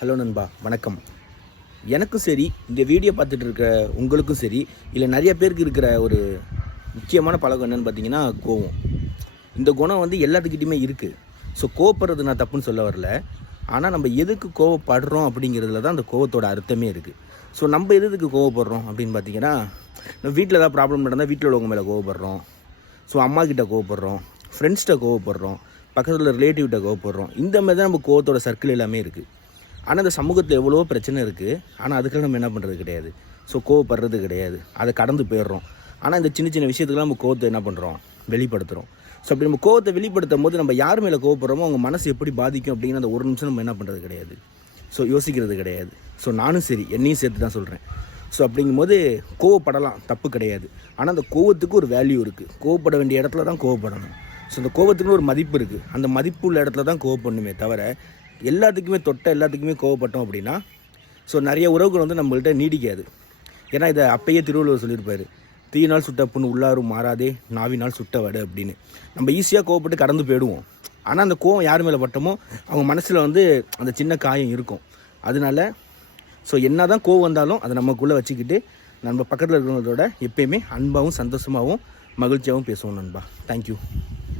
Hello நண்பா, வணக்கம். எனக்கும் சரி, இந்த வீடியோ பார்த்துட்டு இருக்க உங்களுக்கும் சரி, இல்லை நிறைய பேருக்கு இருக்கிற ஒரு முக்கியமான பழக்கம் என்னென்னு பார்த்தீங்கன்னா கோவம். இந்த குணம் வந்து எல்லாத்துக்கிட்டையுமே இருக்குது. ஸோ கோவப்படுறது நான் தப்புன்னு சொல்ல வரல. ஆனால் நம்ம எதுக்கு கோவப்படுறோம் அப்படிங்கிறதுல தான் அந்த கோவத்தோட அர்த்தமே இருக்குது. ஸோ நம்ம எதுக்கு கோவப்படுறோம் அப்படின்னு பார்த்தீங்கன்னா, நம்ம வீட்டில் ஏதாவது ப்ராப்ளம் நடந்தால் வீட்டில் உள்ளவங்க மேலே கோவப்படுறோம். ஸோ அம்மா கிட்ட கோவப்படுறோம், ஃப்ரெண்ட்ஸ்கிட்ட கோவப்படுறோம், பக்கத்தில் ரிலேட்டிவ்கிட்ட கோவப்படுறோம். இந்த மாதிரி தான் நம்ம கோவத்தோட சர்க்கிள் எல்லாமே இருக்குது. ஆனால் இந்த சமூகத்தில் எவ்வளோ பிரச்சனை இருக்குது. ஆனால் அதுக்காக நம்ம என்ன பண்ணுறது கிடையாது. ஸோ கோவப்படுறது கிடையாது, அதை கடந்து போயிடுறோம். ஆனால் இந்த சின்ன சின்ன விஷயத்துக்குலாம் நம்ம கோவத்தை என்ன பண்ணுறோம், வெளிப்படுத்துகிறோம். ஸோ அப்படி நம்ம கோவத்தை வெளிப்படுத்தும் போது நம்ம யார் மேலே கோவப்படுறோமோ அவங்க மனசு எப்படி பாதிக்கும் அப்படிங்கிற அந்த ஒரு நிமிஷம் நம்ம என்ன பண்ணுறது கிடையாது. ஸோ யோசிக்கிறது கிடையாது. ஸோ நானும் சரி, என்னையும் சேர்த்து தான் சொல்கிறேன். ஸோ அப்படிங்கும்போது கோவப்படலாம், தப்பு கிடையாது. ஆனால் அந்த கோவத்துக்கு ஒரு வேல்யூ இருக்குது. கோவப்பட வேண்டிய இடத்துல தான் கோவப்படணும். ஸோ அந்த கோவத்துக்குன்னு ஒரு மதிப்பு இருக்குது. அந்த மதிப்பு உள்ள இடத்துல தான் கோவப்படணுமே தவிர எல்லாத்துக்குமே எல்லாத்துக்குமே கோவப்பட்டோம் அப்படின்னா ஸோ நிறைய உறவுகள் வந்து நம்மள்கிட்ட நீடிக்காது. ஏன்னா இதை அப்பயே திருவள்ளுவர் சொல்லியிருப்பார், தீயினால் சுட்ட புண்ணு உள்ளாரும் மாறாதே, நாவினால் சுட்ட வடு அப்படின்னு. நம்ம ஈஸியாக கோவப்பட்டு கடந்து போயிடுவோம். ஆனால் அந்த கோவம் யார் மேலே பட்டமோ அவங்க மனசில் வந்து அந்த சின்ன காயம் இருக்கும். அதனால ஸோ என்ன தான் கோவம் வந்தாலும் அதை நமக்குள்ளே வச்சுக்கிட்டு நம்ம பக்கத்தில் இருக்கிறவங்களோட எப்பயுமே அன்பாகவும் சந்தோஷமாகவும் மகிழ்ச்சியாகவும் பேசுவோம் நண்பா. தேங்க்யூ.